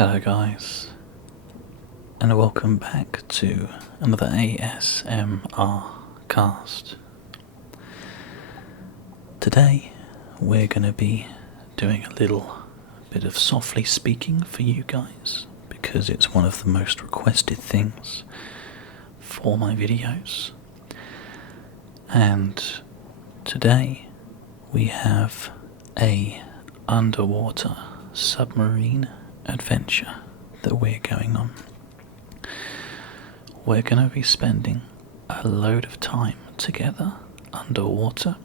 Hello guys, and welcome back to another ASMR cast. Today we're going to be doing a little bit of softly speaking for you guys, because it's one of the most requested things for my videos. And today we have a underwater submarine adventure that we're going on. We're going to be spending a load of time together underwater.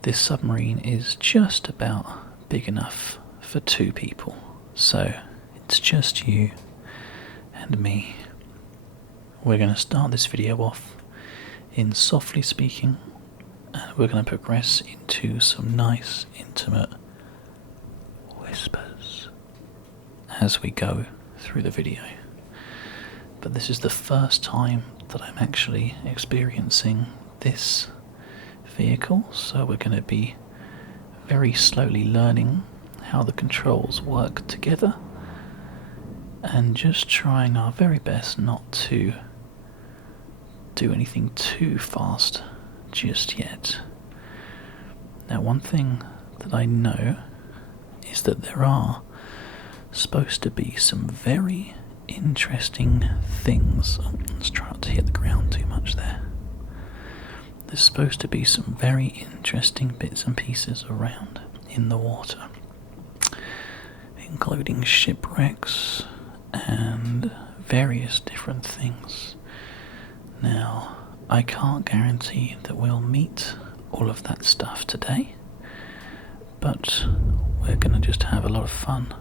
This submarine is just about big enough for 2 people, so it's just you and me. We're going to start this video off in softly speaking, and we're going to progress into some nice intimate whispers as we go through the video. But this is the first time that I'm actually experiencing this vehicle, so we're going to be very slowly learning how the controls work together and just trying our very best not to do anything too fast just yet. Now, one thing that I know is that there are supposed to be some very interesting things. Let's try not to hit the ground too much there. There's supposed to be some very interesting bits and pieces around in the water, including shipwrecks and various different things. Now, I can't guarantee that we'll meet all of that stuff today, but we're going to just have a lot of fun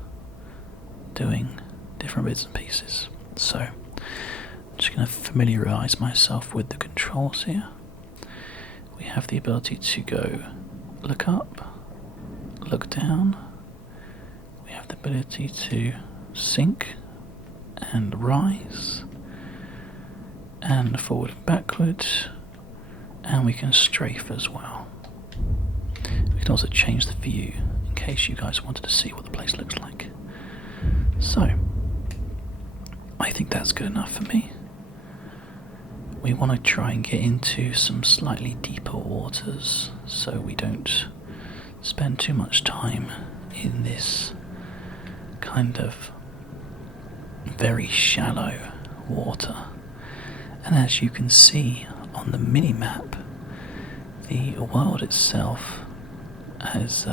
doing different bits and pieces. So I'm just going to familiarise myself with the controls here. We have the ability to go look up, look down. We have the ability to sink and rise, and forward and backward, and we can strafe as well. We can also change the view in case you guys wanted to see what the place looks like. So, I think that's good enough for me. We want to try and get into some slightly deeper waters so we don't spend too much time in this kind of very shallow water. And as you can see on the mini-map, the world itself has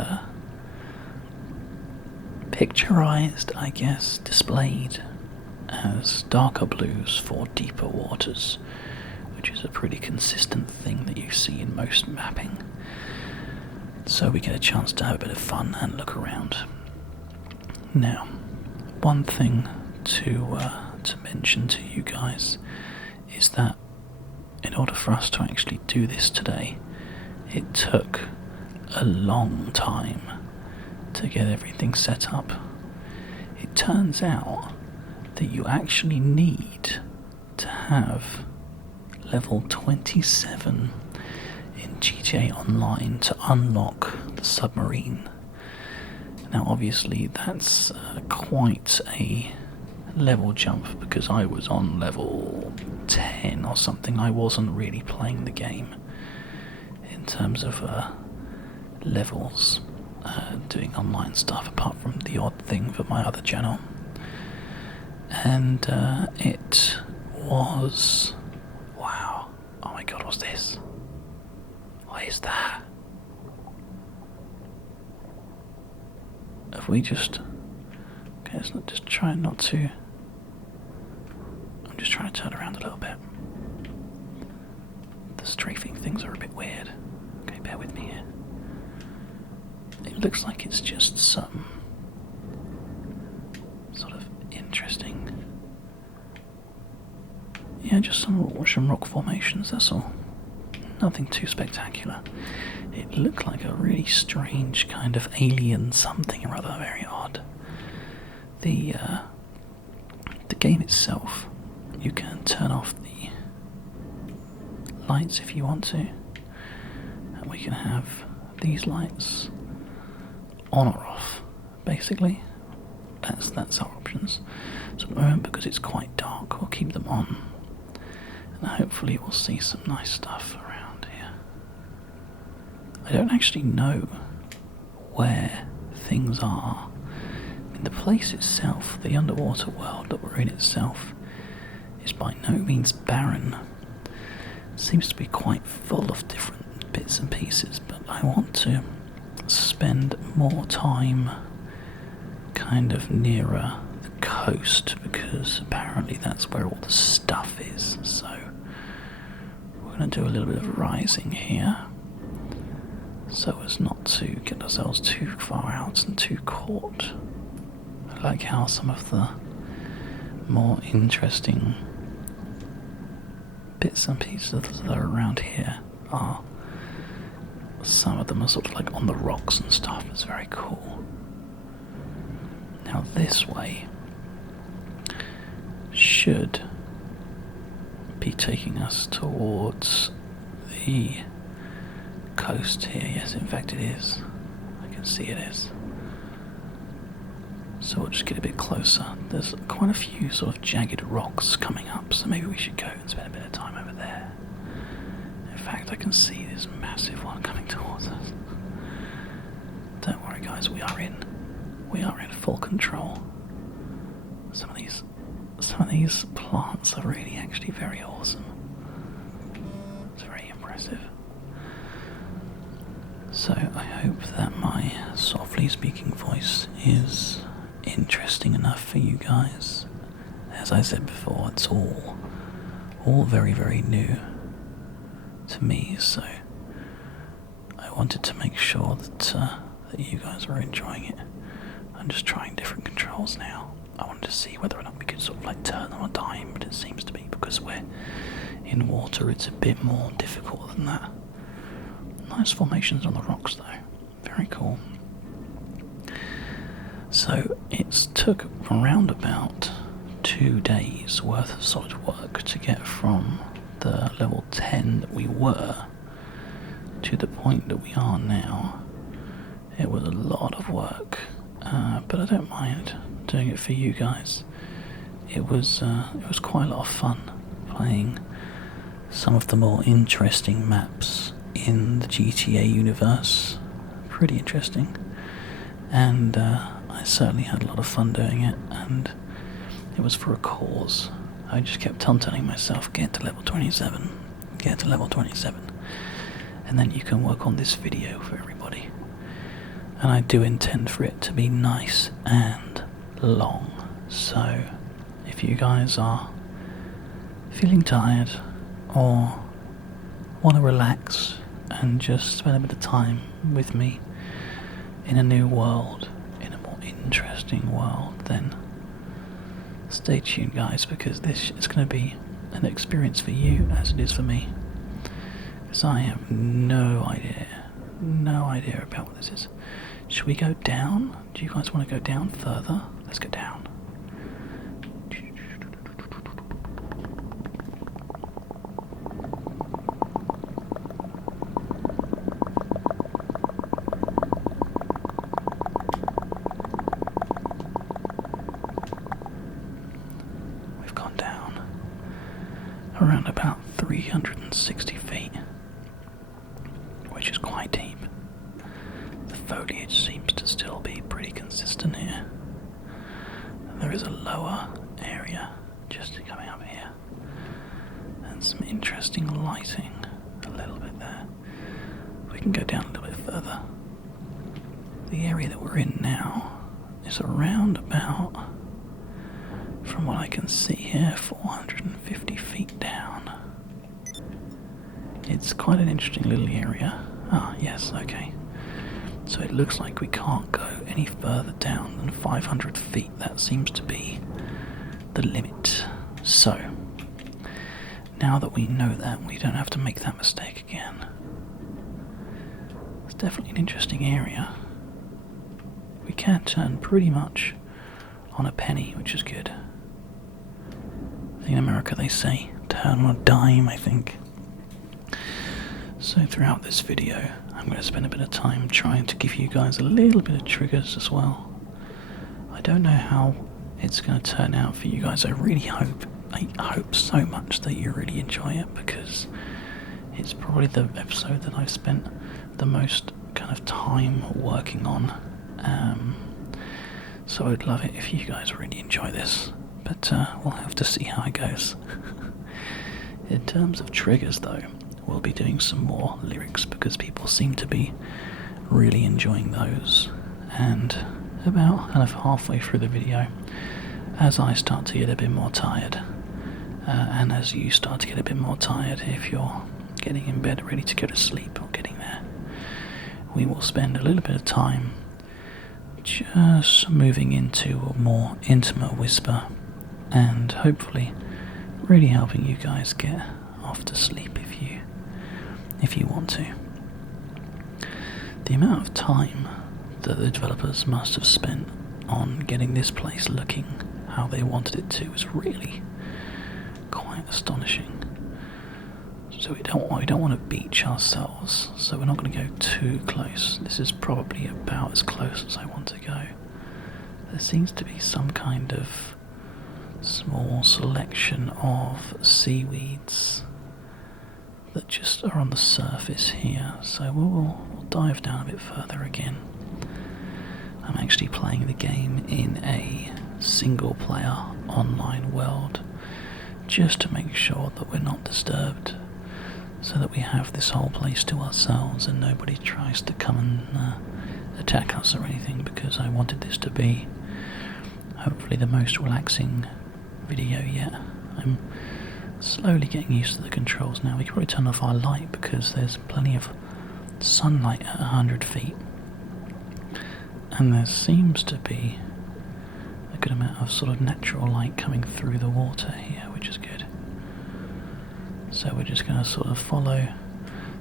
picturized, I guess, displayed as darker blues for deeper waters, which is a pretty consistent thing that you see in most mapping. So we get a chance to have a bit of fun and look around. Now, one thing to mention to you guys is that in order for us to actually do this today, it took a long time to get everything set up. It turns out that you actually need to have level 27 in GTA Online to unlock the submarine. Now obviously that's quite a level jump, because I was on level 10 or something. I wasn't really playing the game in terms of levels, doing online stuff apart from the odd thing for my other channel. And it was... wow. Oh my god, what's this? What is that? Have we just... okay, let's just try not to... I'm just trying to turn around a little bit. The strafing things are a bit weird. Okay, bear with me here. It looks like it's just some sort of interesting... yeah, just some rock formations, that's all. Nothing too spectacular. It looked like a really strange kind of alien something or other, very odd. The game itself, you can turn off the lights if you want to, and we can have these lights on or off, basically. That's our options. So at the moment, because it's quite dark, we'll keep them on. And hopefully we'll see some nice stuff around here. I don't actually know where things are. I mean, the place itself, the underwater world that we're in itself, is by no means barren. It seems to be quite full of different bits and pieces, but I want to spend more time kind of nearer the coast, because apparently that's where all the stuff is. So we're going to do a little bit of rising here, so as not to get ourselves too far out and too caught. I like how some of the more interesting bits and pieces that are around here are, some of them are sort of like on the rocks and stuff. It's very cool. Now this way should be taking us towards the coast here. Yes, in fact it is. I can see it is. So we'll just get a bit closer. There's quite a few sort of jagged rocks coming up, so maybe we should go and spend a bit of time over there. In fact, I can see this massive one coming towards us. Don't worry guys, we are in full control. Some of these plants are really actually very awesome. It's very impressive. So I hope that my softly speaking voice is interesting enough for you guys. As I said before, it's all very, very new to me, so I wanted to make sure that you guys were enjoying it. I'm just trying different controls now. I wanted to see whether or not we could sort of like turn on a dime, but it seems to be, because we're in water, it's a bit more difficult than that. Nice formations on the rocks though, very cool. So it's took around about 2 days worth of solid work to get from the level 10 that we were to the point that we are now. It was a lot of work, but I don't mind doing it for you guys. It was quite a lot of fun playing some of the more interesting maps in the GTA universe. Pretty interesting, and I certainly had a lot of fun doing it, and it was for a cause. I just kept on telling myself, get to level 27, get to level 27, and then you can work on this video for everybody. And I do intend for it to be nice and long, so if you guys are feeling tired or want to relax and just spend a bit of time with me in a new world, in a more interesting world, then stay tuned guys, because this is going to be an experience for you as it is for me, because I have no idea about what this is. Should we go down? Do you guys want to go down further? Let's go down. We've gone down around about 360 feet, which is quite deep. The foliage seems to still be pretty consistent here. There is a lower area just coming up here, and some interesting lighting a little bit there. We can go down a little bit further. The area that we're in now is around about, from what I can see here, 450 feet down. It's quite an interesting little area. Ah, yes, okay. So it looks like we can't go any further down than 500 feet. That seems to be the limit. So, now that we know that, we don't have to make that mistake again. It's definitely an interesting area. We can turn pretty much on a penny, which is good. I think in America they say turn on a dime, I think. So throughout this video, I'm going to spend a bit of time trying to give you guys a little bit of triggers as well. I don't know how it's going to turn out for you guys. I hope so much that you really enjoy it, because it's probably the episode that I've spent the most kind of time working on. So I'd love it if you guys really enjoy this, but we'll have to see how it goes. In terms of triggers though, we'll be doing some more lyrics because people seem to be really enjoying those. And about kind of halfway through the video, as I start to get a bit more tired, and as you start to get a bit more tired, if you're getting in bed ready to go to sleep or getting there, we will spend a little bit of time just moving into a more intimate whisper, and hopefully really helping you guys get off to sleep if you want to. The amount of time that the developers must have spent on getting this place looking how they wanted it to is really quite astonishing. So we don't want to beach ourselves, so we're not going to go too close. This is probably about as close as I want to go. There seems to be some kind of small selection of seaweeds that just are on the surface here, so we'll dive down a bit further again. I'm actually playing the game in a single player online world, just to make sure that we're not disturbed, so that we have this whole place to ourselves and nobody tries to come and attack us or anything, because I wanted this to be hopefully the most relaxing video yet. I'm slowly getting used to the controls now. We can probably turn off our light because there's plenty of sunlight at 100 feet, and there seems to be a good amount of sort of natural light coming through the water here, which is good. So we're just going to sort of follow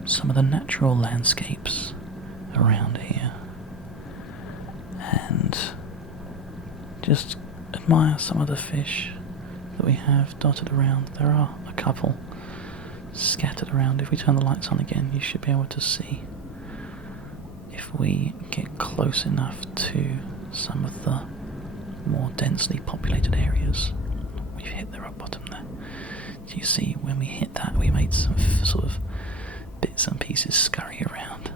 some of the natural landscapes around here and just admire some of the fish that we have dotted around. There are a couple scattered around. If we turn the lights on again, you should be able to see. If we get close enough to some of the more densely populated areas, we've hit the rock bottom there. Do you see when we hit that, we made some sort of bits and pieces scurry around.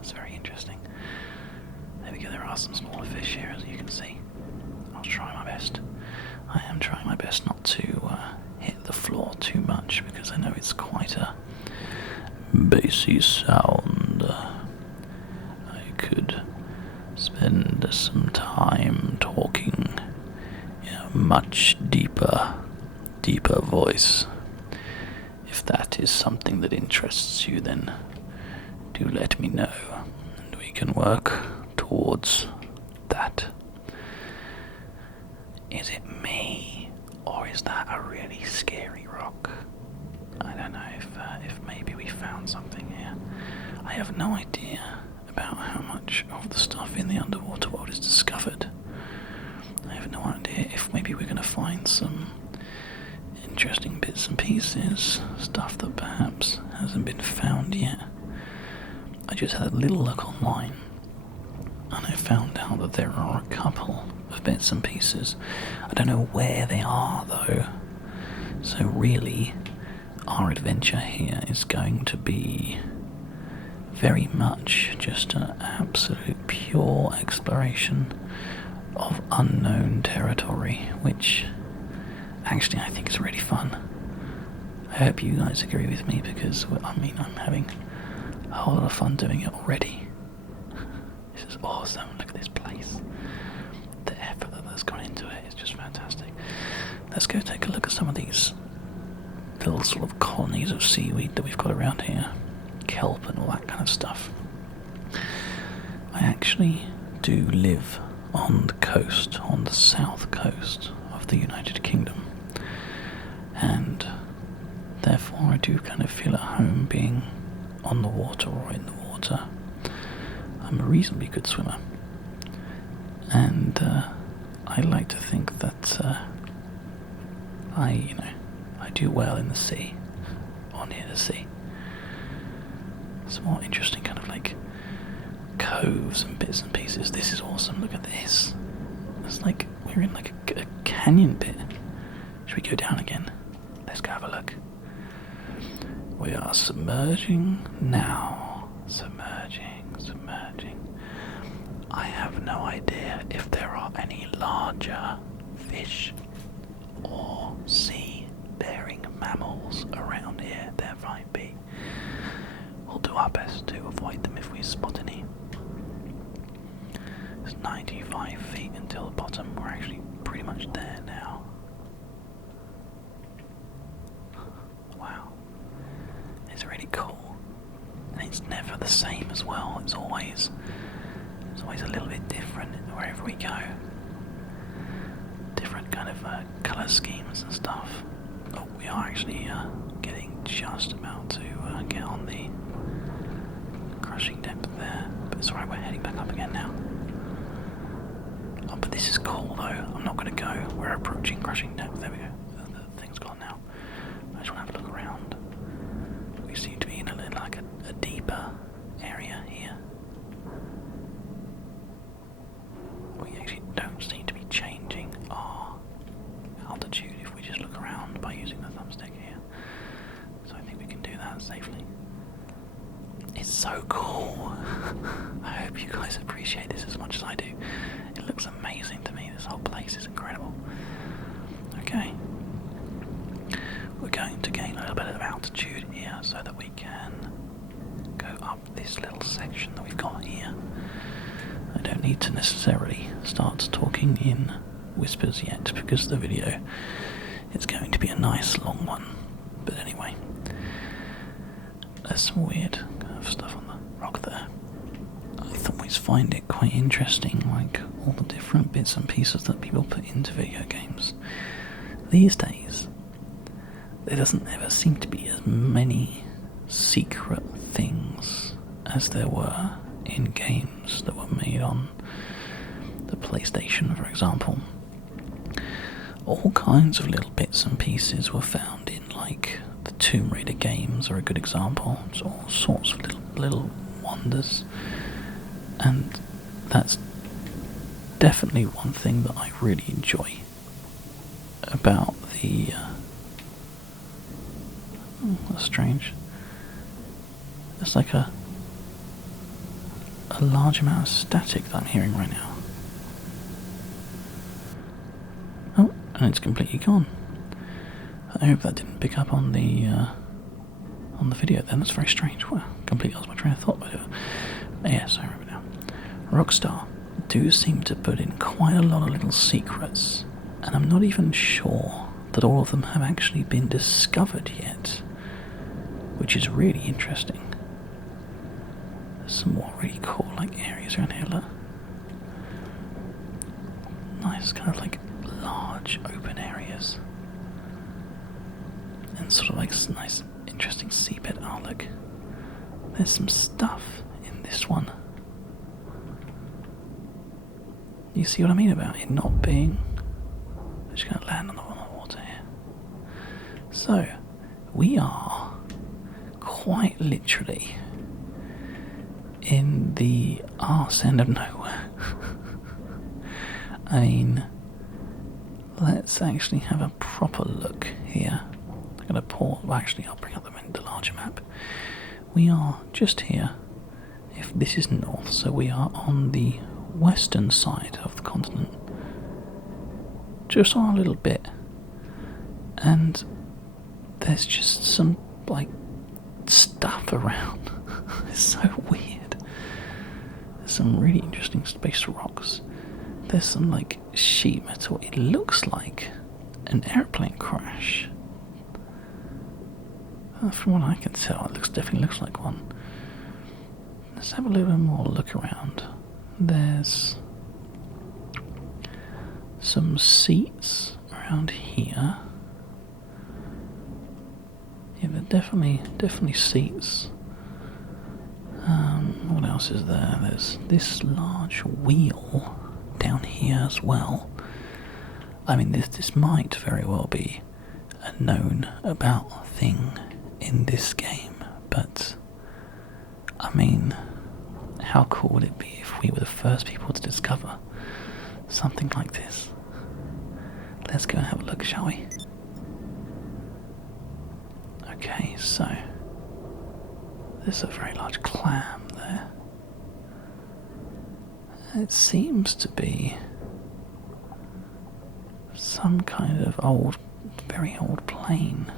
It's very interesting. There we go, there are some smaller fish here, as you can see. I'll try my best. I am trying my best not to hit the floor too much, because I know it's quite a bassy sound. I could spend some time talking in a much deeper voice. If that is something that interests you, then do let me know, and we can work towards that. Is it me, or is that a really scary rock? I don't know if maybe we found something here. I have no idea about how much of the stuff in the underwater world is discovered. I have no idea if maybe we're going to find some interesting bits and pieces, stuff that perhaps hasn't been found yet. I just had a little look online, and I found out that there are a couple of bits and pieces. I don't know where they are though, so really our adventure here is going to be very much just an absolute pure exploration of unknown territory, which actually I think is really fun. I hope you guys agree with me, because I'm having a whole lot of fun doing it already. This is awesome. Look at this place. The effort that's gone into it is just fantastic. Let's go take a look at some of these little sort of colonies of seaweed that we've got around here. Kelp and all that kind of stuff. I actually do live on the coast, on the south coast of the United Kingdom, and therefore I do kind of feel at home being on the water or in the water. I'm a reasonably good swimmer, and I like to think that I do well in the sea, or near the sea. Some more interesting kind of like coves and bits and pieces. This is awesome. Look at this. It's like we're in like a canyon bit. Should we go down again? Let's go have a look. We are submerging now. Submerging. I have no idea if there are any larger fish or sea-bearing mammals around here. There might be. We'll do our best to avoid them if we spot any. It's 95 feet until the bottom. We're actually pretty much there now. Wow. It's really cool. And it's never the same as well. It's always a little bit different wherever we go. Different kind of colour schemes and stuff. Oh, we are actually getting just about to get on the crushing depth there. But it's alright, we're heading back up again now. Oh, but this is cool though. I'm not going to go. We're approaching crushing depth. There we go. The thing's gone now. I just want to have a look around. We seem to be in a deeper area here. We actually don't seem to be changing our altitude if we just look around by using the thumbstick here. So I think we can do that safely. It's so cool. I hope you guys appreciate this as much as I do. It looks amazing to me. This whole place is incredible. Okay. We're going to gain a little bit of altitude here so that we can go up this little section that we've got here. I don't need to necessarily start talking in whispers yet because the video is going to be a nice long one. But anyway, there's some weird kind of stuff on the rock there. I always find it quite interesting, like all the different bits and pieces that people put into video games. These days, there doesn't ever seem to be as many secret things as there were in games that were made on the PlayStation, for example. All kinds of little bits and pieces were found in, like, the Tomb Raider games are a good example. It's all sorts of little wonders. And that's definitely one thing that I really enjoy about the... that's strange. It's like a large amount of static that I'm hearing right now. Oh, and it's completely gone. I hope that didn't pick up on the video then. That's very strange. Well, completely lost my train of thought. But yes, I remember now. Rockstar do seem to put in quite a lot of little secrets, and I'm not even sure that all of them have actually been discovered yet, which is really interesting. There's some more really cool areas around here. Look. Nice, kind of large open areas, and sort of nice, interesting seabed. Oh look, there's some stuff in this one. You see what I mean about it not being... I'm just going to land on the water here. So, we are quite literally in the arse end of nowhere. I mean, let's actually have a proper look here. I'm going to pause. Well, actually, I'll bring up the larger map. We are just here. If this is north, so we are on the western side of the continent. Just on a little bit. And there's just some, stuff around. It's so weird. There's some really interesting space rocks. There's some, sheet metal. It looks like an airplane crash. From what I can tell, it definitely looks like one. Let's have a little bit more look around. There's some seats around here. Yeah, they're definitely seats. What else is there? There's this large wheel down here as well. I mean, this might very well be a known about thing in this game, but I mean, how cool would it be if we were the first people to discover something like this? let's go and have a look, shall we? Okay, so there's a very large clam there. It seems to be some kind of very old plane,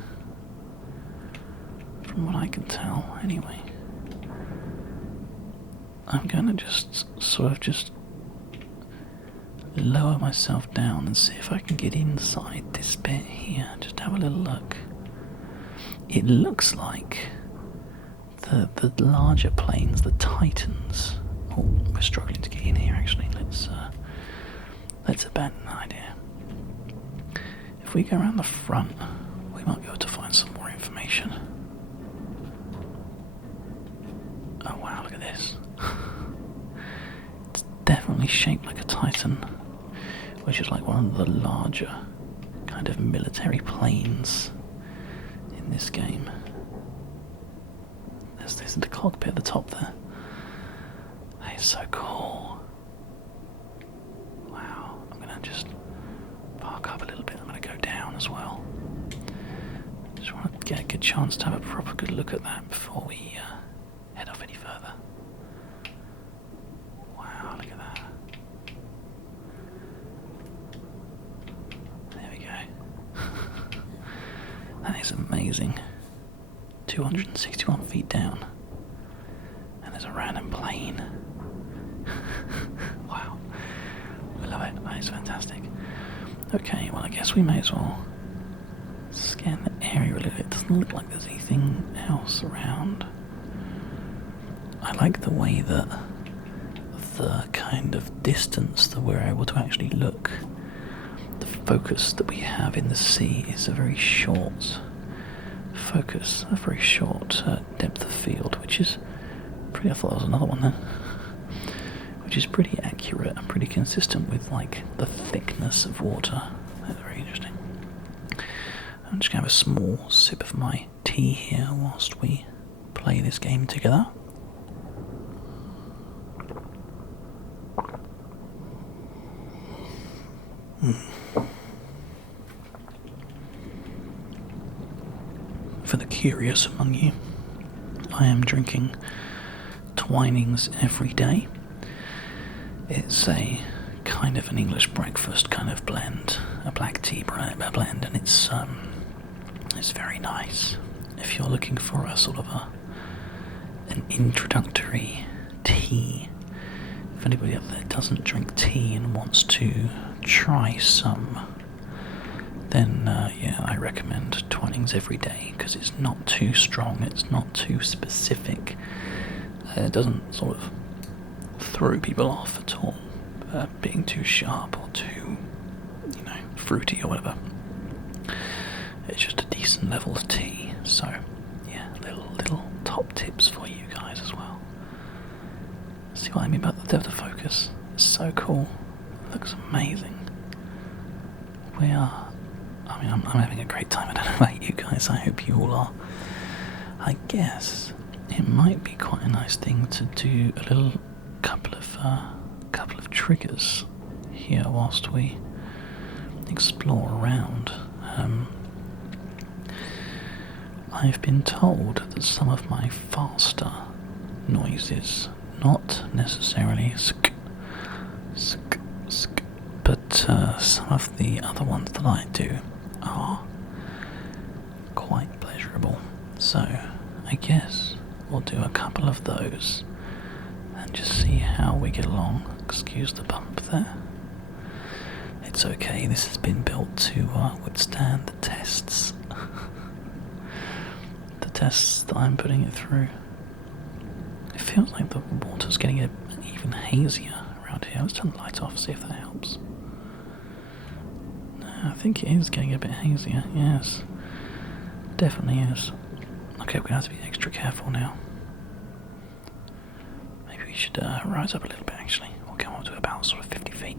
from what I can tell, anyway. I'm gonna just lower myself down and see if I can get inside this bit here. Just have a little look. It looks like the larger planes, the Titans. Oh, we're struggling to get in here. Actually, let's abandon the idea. If we go around the front, we might be able to find some more information. Oh wow, look at this. It's definitely shaped like a Titan, which is like one of the larger kind of military planes in this game. There's the cockpit at the top there. That is so cool. Wow, I'm gonna just park up a little bit. I'm gonna go down as well. Just want to get a good chance to have a proper good look at that before we head off any further. Wow, look at that. There we go. That is amazing. 261 feet down. And there's a random plane. Wow. I love it. That is fantastic. Okay, well I guess we may as well scan the area a little bit. It doesn't look like there's anything else around. I like the way that the kind of distance that we're able to actually look, the focus that we have in the sea is a very short focus, a very short depth of field, which is pretty, I thought there was another one then, which is pretty accurate and pretty consistent with like the thickness of water. That's very interesting. I'm just going to have a small sip of my tea here whilst we play this game together. For the curious among you, I am drinking Twinings every day. It's a kind of an English breakfast kind of blend, a black tea blend, and it's very nice. If you're looking for a sort of an introductory tea, if anybody out there doesn't drink tea and wants to try some, then yeah, I recommend Twinings every day, because it's not too strong, it's not too specific, it doesn't sort of throw people off at all, being too sharp or too, fruity or whatever. It's just a decent level of tea. So yeah, little top tips for you guys as well. See what I mean about the depth of focus? It's so cool. It looks amazing. I'm having a great time. I don't know about you guys, I hope you all are. I guess it might be quite a nice thing to do a little couple of triggers here whilst we explore around. I've been told that some of my faster noises, not necessarily sk, but some of the other ones that I do are quite pleasurable. So I guess we'll do a couple of those and just see how we get along. Excuse the bump there. It's okay, this has been built to withstand the tests. The tests that I'm putting it through. It feels like the water's getting even hazier around here. Let's turn the light off, see if that helps. No, I think it is getting a bit hazier, yes. Definitely is. Okay, we're going to have to be extra careful now. Maybe we should rise up a little bit actually. We'll come up to about sort of 50 feet.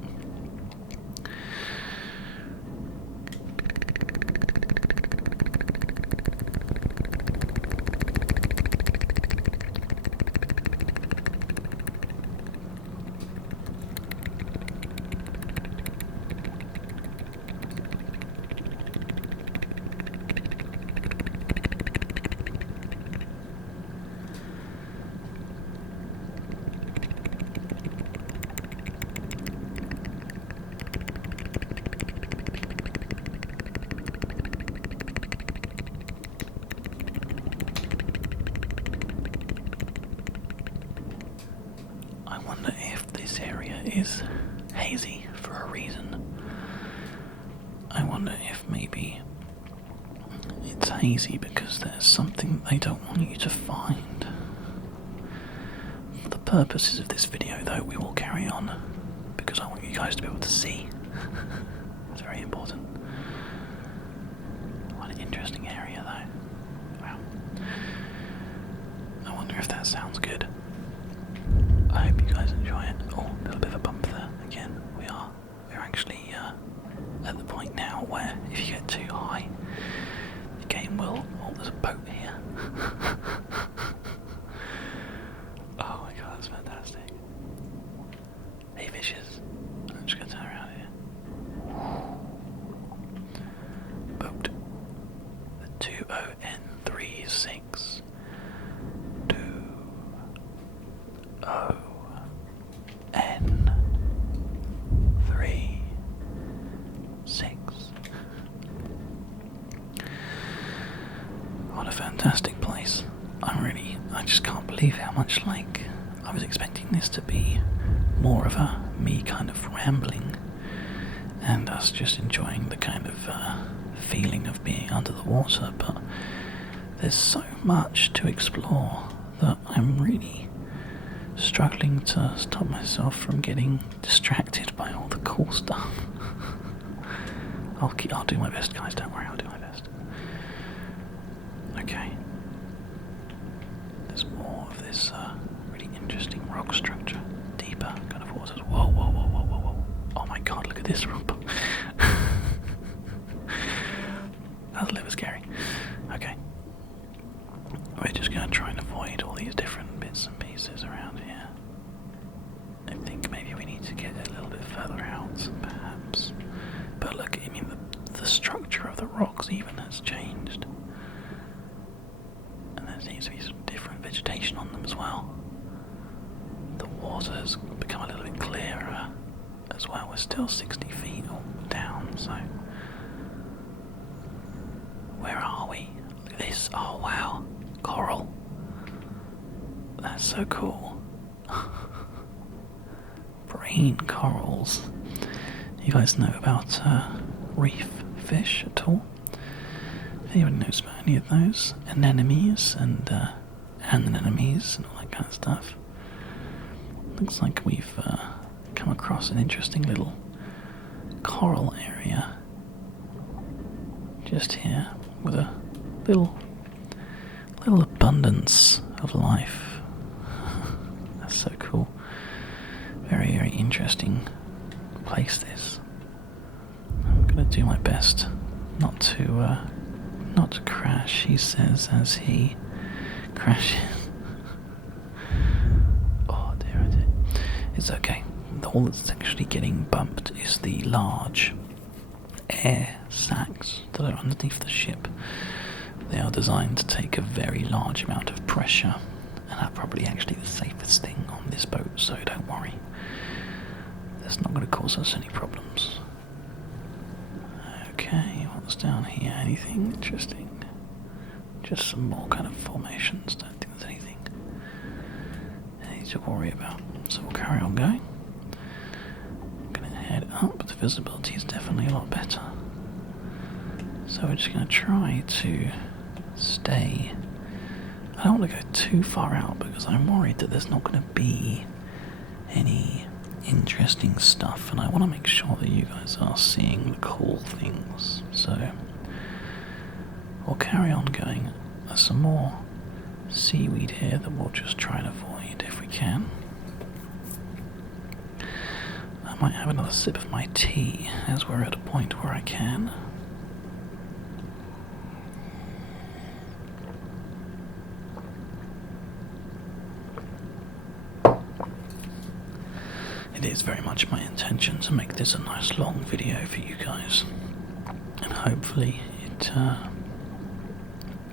area is hazy for a reason. I wonder if maybe it's hazy because there's something they don't want you to find. For the purposes of this video, though, we will carry on because I want you guys to be able to see. It's very important. What an interesting area, though. Wow. I wonder if that sounds good. I hope you guys enjoy it. Oh, a little bit of a bump there. Again, we're actually at the point now where if you get too high, the game will... Oh, there's a boat here. Oh my god, that's fantastic. Hey fishes. I'm just gonna turn around here. Boat. The 20N36. 20N36. What a fantastic place. I just can't believe how much like I was expecting this to be more of a me kind of rambling and us just enjoying the kind of feeling of being under the water, but there's so much to explore that I'm really struggling to stop myself from getting distracted by all the cool stuff. I'll do my best, guys, don't worry, I'll do my best. Okay. There's more of this really interesting rock structure. Deeper kind of waters. Whoa, whoa, whoa, whoa, whoa, whoa. Oh my god, look at this rope. That's a little scary. Okay. We're just going to try and avoid all these different bits and pieces around here. I think maybe we need to get a little bit further out, perhaps. But look, I mean, the structure of the rocks even has changed. And there seems to be some different vegetation on them as well. The water has become a little bit clearer as well. We're still 60 feet down, so... Where are we? Look at this. Oh wow. Coral. That's so cool. Brain corals. You guys know about reef fish at all? If anyone knows about any of those? Anemones and anemones and all that kind of stuff. Looks like we've come across an interesting little coral area just here with a little abundance of life. That's so cool. Very, very interesting place this. I'm gonna do my best not to crash, he says as he crashes. Oh dear, oh dear. It's okay. All that's actually getting bumped is the large air sacs that are underneath the ship. They are designed to take a very large amount of pressure, and are probably actually the safest thing on this boat, so don't worry. That's not going to cause us any problems. Okay, what's down here? Anything interesting? Just some more kind of formations. Don't think there's anything I need to worry about. So we'll carry on going. I'm going to head up. The visibility is definitely a lot better. So we're just going to try to stay. I don't want to go too far out because I'm worried that there's not going to be any interesting stuff, and I want to make sure that you guys are seeing the cool things. So we'll carry on going. There's some more seaweed here that we'll just try and avoid if we can. I might have another sip of my tea as we're at a point where I can. It is very much my intention to make this a nice long video for you guys, and hopefully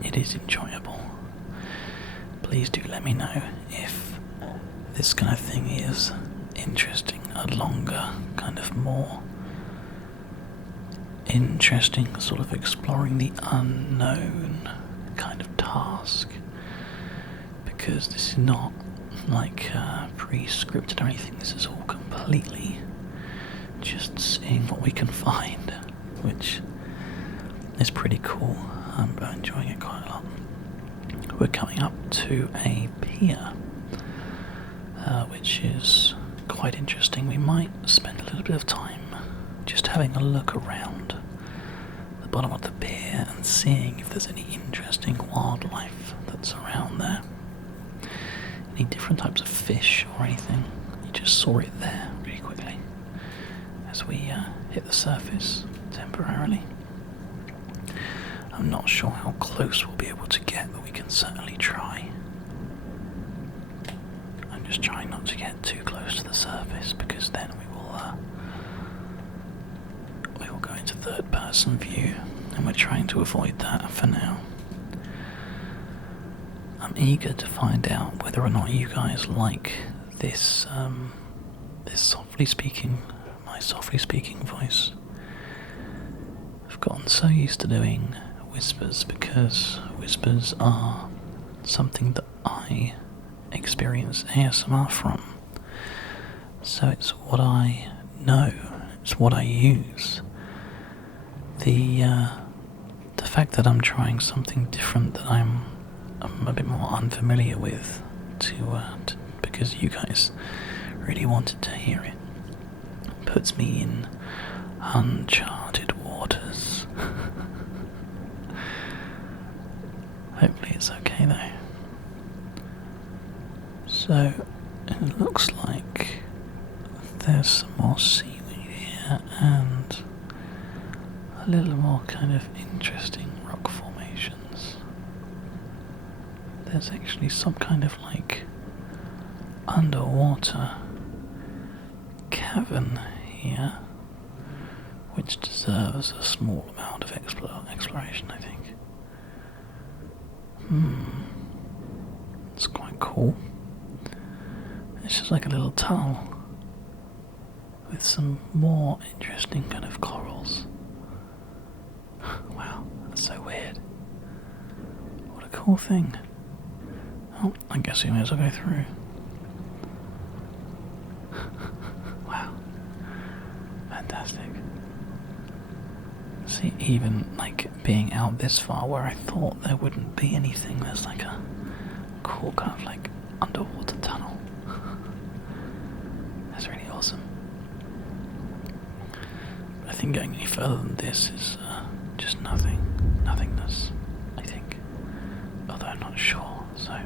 it is enjoyable. Please do let me know if this kind of thing is interesting, a longer, kind of more interesting, sort of exploring the unknown kind of task, because this is not isn't like pre-scripted or anything. This is all completely just seeing what we can find, which is pretty cool. I'm enjoying it quite a lot. We're coming up to a pier, which is quite interesting. We might spend a little bit of time just having a look around the bottom of the pier and seeing if there's any interesting wildlife that's around there. Any different types of fish or anything. You just saw it there really quickly as we hit the surface temporarily. I'm not sure how close we'll be able to get, but we can certainly try. I'm just trying not to get too close to the surface, because then we will go into third-person view, and we're trying to avoid that for now. I'm eager to find out whether or not you guys like this my softly speaking voice. I've gotten so used to doing whispers because whispers are something that I experience ASMR from. So it's what I know, it's what I use. The fact that I'm trying something different that I'm a bit more unfamiliar with because you guys really wanted to hear it, puts me in uncharted waters. Hopefully it's okay though. So it looks like there's some more seaweed here and a little more kind of interesting rock formations. There's actually some kind of like underwater cavern here, which deserves a small amount of exploration, I think. It's quite cool. It's just like a little tunnel with some more interesting kind of corals. Wow, that's so weird. What a cool thing. Oh, I guess we may as well go through. Wow. Fantastic. See, even like being out this far where I thought there wouldn't be anything, there's like a cool kind of like underwater tunnel. That's really awesome. I think going any further than this is just nothingness, I think. Although I'm not sure, so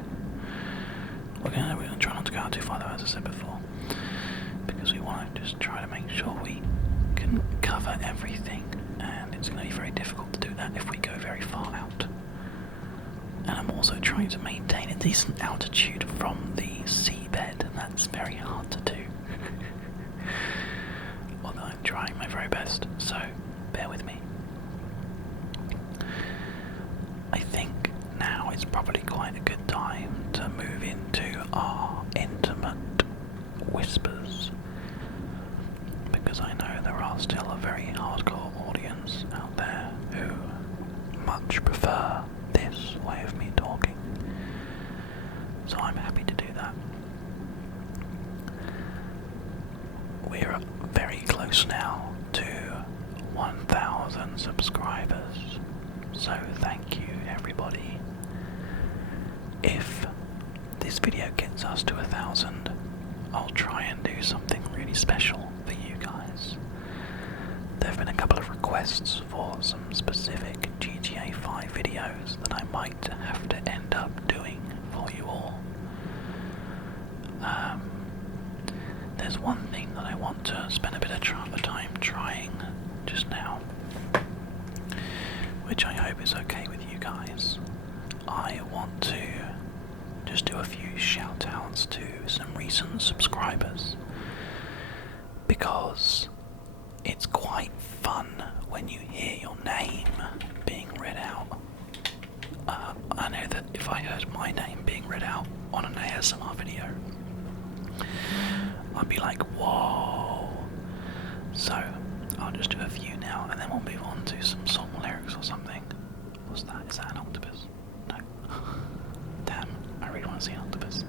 we're gonna try not to go out too far though, as I said before, because we want to just try to make sure we can cover everything, and it's going to be very difficult to do that if we go very far out. And I'm also trying to maintain a decent altitude from the seabed, and that's very hard to do. Although I'm trying my very best, so bear with me. I think now is probably quite a good time to move into our intimate whispers, because I know there are still a very hardcore audience out there who much prefer this way of me talking, so I'm happy to do that. We're very close now to 1,000 subscribers, so thank you everybody. If this video gets us to 1,000, I'll try and do something really special for you guys. There have been a couple of requests for some specific GTA 5 videos that I might have to end up doing for you all. There's one thing that I want to spend a bit of time trying just now, which I hope is okay with you guys. I want to just do a few shout outs to some recent subscribers, because it's quite fun when you hear your name being read out. I know that if I heard my name being read out on an ASMR video, I'd be like, whoa. So I'll just do a few now, and then we'll move on to some song lyrics or something. What's that? Is that an octopus? No. Damn, I really want to see an octopus.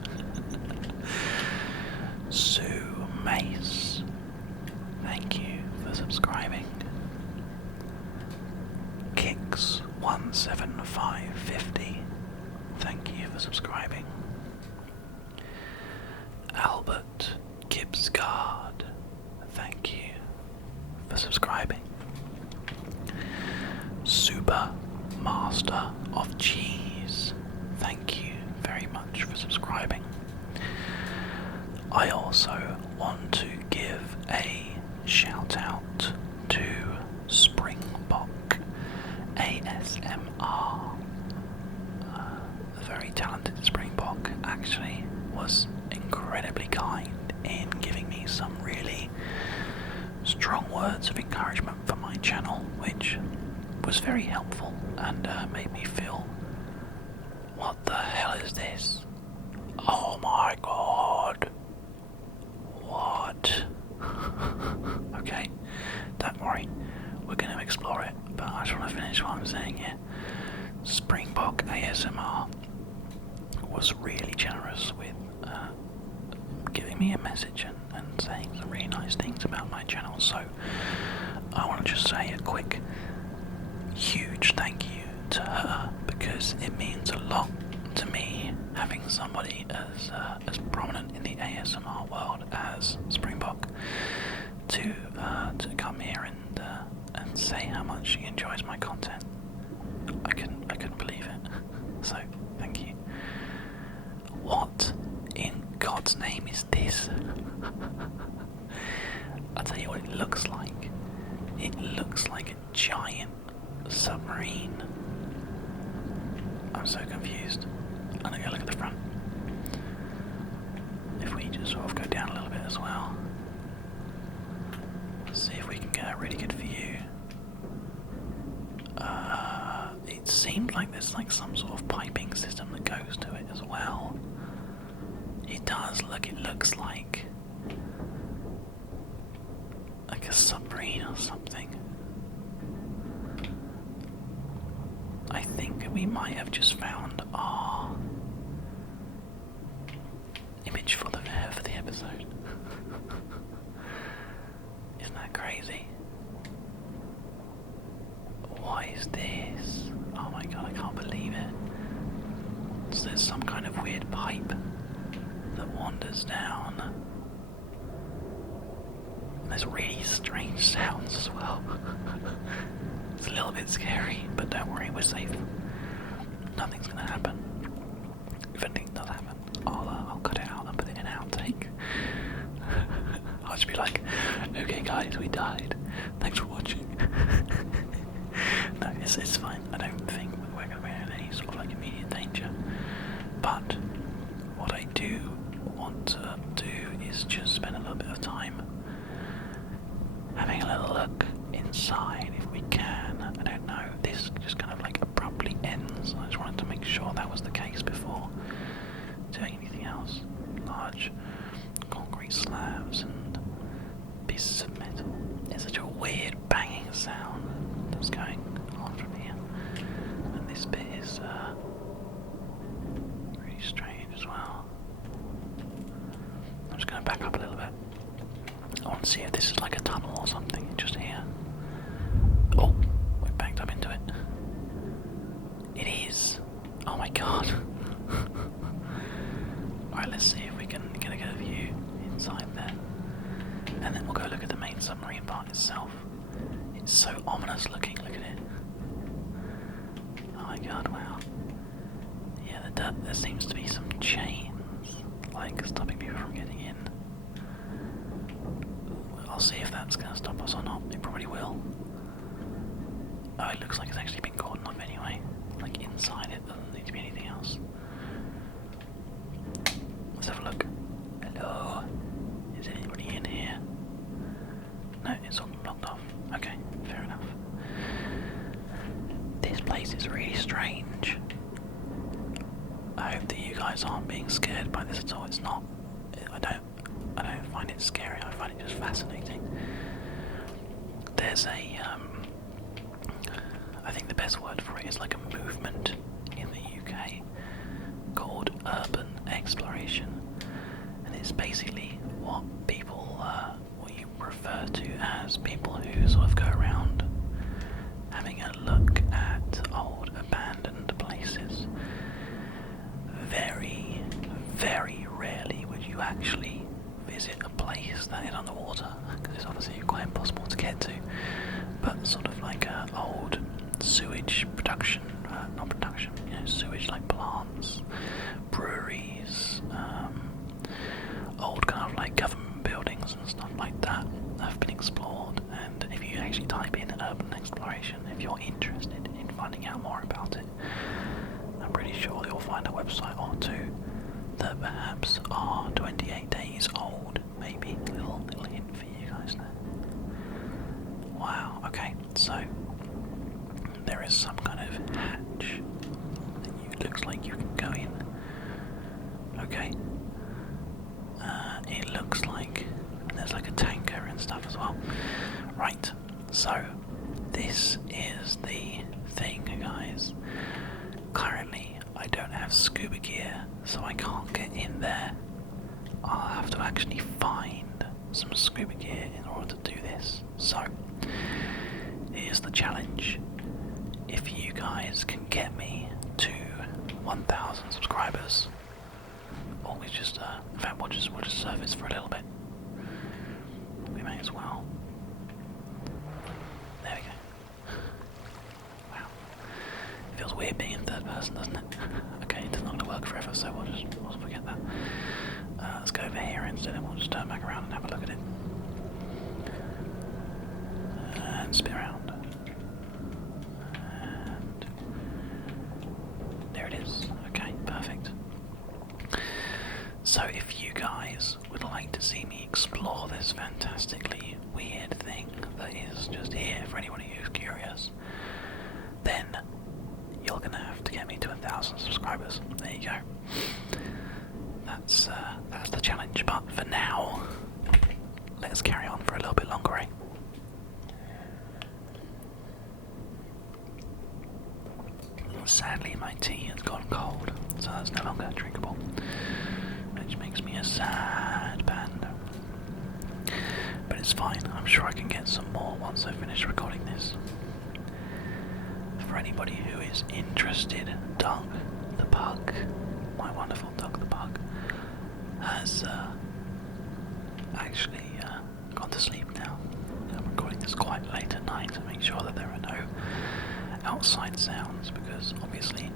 for subscribing. Kicks17550, thank you for subscribing. Albert Gibbsguard, thank you for subscribing. Super Master of Cheese, thank you very much for subscribing. I also want to give a shout out to Springbok ASMR. The very talented Springbok actually was incredibly kind in giving me some really strong words of encouragement for my channel, which was very helpful and made me feel, what the hell is this? Oh my god. What? Okay, don't worry, we're going to explore it, but I just want to finish what I'm saying here. Springbok ASMR was really generous with giving me a message and saying some really nice things about my channel, so I want to just say a quick huge thank you to her, because it means a lot to me having somebody as prominent in the ASMR world as Springbok to come here and say how much she enjoys my content. I couldn't believe it. So thank you. What in God's name is this? I'll tell you what it looks like. It looks like a giant submarine. I'm so confused. I'm gonna go look at the front. If we just sort of go down a little bit as well, see if we can get a really good view. It seemed like there's like some sort of piping system that goes to it as well. It does look. It looks like a submarine or something. I think we might have just found our image for the episode. Isn't that crazy? What is this? Oh my god, I can't believe it. So there's some kind of weird pipe that wanders down. And there's really strange sounds as well. It's a little bit scary, but don't worry, we're safe. Nothing's gonna happen. If anything does happen, I'll cut it out and put it in an outtake. I'll just be like, okay guys, we died. Thanks for watching. No, it's fine. I don't think we're gonna be in any sort of like immediate danger. But what I do want to do is just spend a little bit of time having a little look inside if we can. I don't know, this just kind of like abruptly ends. I just wanted to make sure that was the case before doing anything else. Large concrete slabs and pieces of metal. It's such a weird banging sound that's going on from here. And this bit is really strange as well. I'm just going to back up a little bit. I want to see if this is like a tunnel or something just here. Oh, we've backed up into it. It is. Oh my god. Alright, let's see if we can get a good view inside there. And then we'll go look at the main submarine part itself. It's so ominous looking, look at it. Oh my god, wow. Yeah, there seems to be some chains, like stopping people from getting in. I'll see if that's going to stop us or not. It probably will. Oh, it looks like it's actually been cordoned off anyway. Like inside it, doesn't need to be anything else. Let's have a look. Hello? Is anybody in here? No, it's all blocked off. Okay, fair enough. This place is really strange. I hope that you guys aren't being scared by this at all. It's not. I don't find it scary. I find it just fascinating. There's a I think the best word for it is like a movement in the UK called urban exploration, and it's basically what you refer to as people who obviously quite impossible to get to, but sort of like old sewage production, not production, sewage like plants, breweries, old kind of like government buildings and stuff like that have been explored. And if you actually type in urban exploration, if you're interested in finding out more about it, I'm pretty sure you'll find a website or two that perhaps are 28 days old, maybe. Little hint for you guys there. Wow, okay, so there is some kind of hatch that looks like you can go in. Okay. It looks like there's like a tanker and stuff as well. Right, so this is the thing, guys. Currently, I don't have scuba gear, so I can't get in there. I'll have to actually find some scuba gear in order to do this. So, here's the challenge. If you guys can get me to 1,000 subscribers, or we just, in fact, we'll just surface for a little bit. We may as well. There we go. Wow. It feels weird being in third person, doesn't it? Okay, it's not going to work forever, so we'll forget that. Let's go over here instead, and we'll just turn back around and have a look at it. And spin around. And there it is. Okay, perfect. So if you guys would like to see me explore this fantastically weird thing that is just here for anybody who's curious, then you're gonna have to get me to 1,000 subscribers. There you go. That's the challenge. But for now, let's carry on for a little bit longer, eh? Sadly, my tea has gone cold, so that's no longer drinkable, which makes me a sad panda. But it's fine, I'm sure I can get some more once I finish recording this. For anybody who is interested, Doug the Pug, my wonderful Doug the Pug, has actually gone to sleep now. I'm recording this quite late at night to make sure that there are no outside sounds, because obviously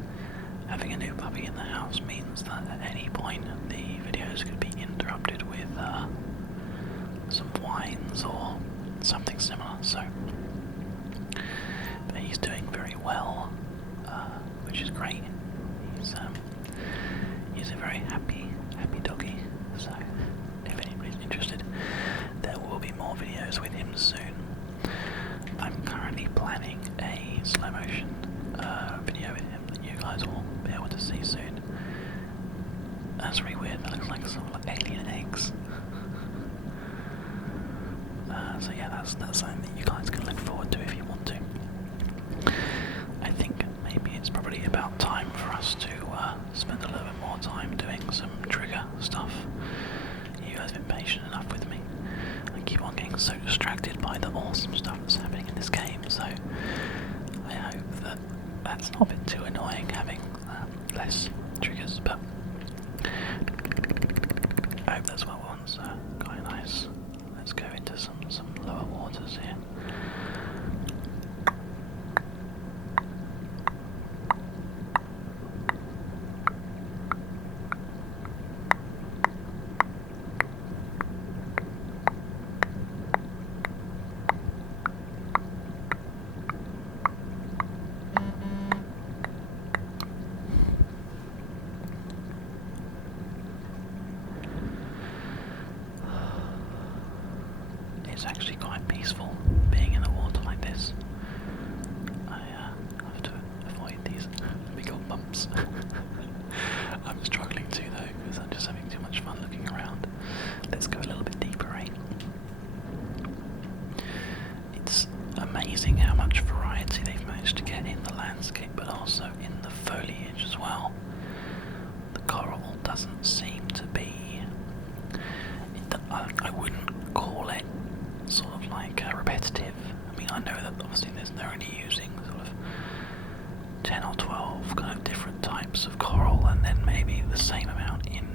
having a new puppy in the house means that at any point the videos could be interrupted with some whines or something similar. So, but he's doing very well, which is great. He's a very happy doggy. So if anybody's interested, there will be more videos with him soon. I'm currently planning a slow motion video with him that you guys will be able to see soon. That's really weird, that looks like some alien eggs. So yeah, that's something that you guys can look forward to if you want to. I think maybe it's probably about time for us to spend a little bit more time doing some trigger stuff. You guys have been patient enough with me. I keep on getting so distracted by the awesome stuff that's happening in this game, so I hope that that's not a bit too annoying having less triggers, but I hope that's what one's quite nice. Let's go into some lower waters here. It's actually quite peaceful being in the water like this. I have to avoid these big old bumps. I'm struggling to though, because I'm just having too much fun looking around. Let's go a little bit deeper, eh? It's amazing how much variety they've managed to get in the landscape, but also in the foliage as well. The coral doesn't seem to be... I wouldn't call it sort of like repetitive. I mean, I know that obviously they're only using sort of 10 or 12 kind of different types of coral, and then maybe the same amount in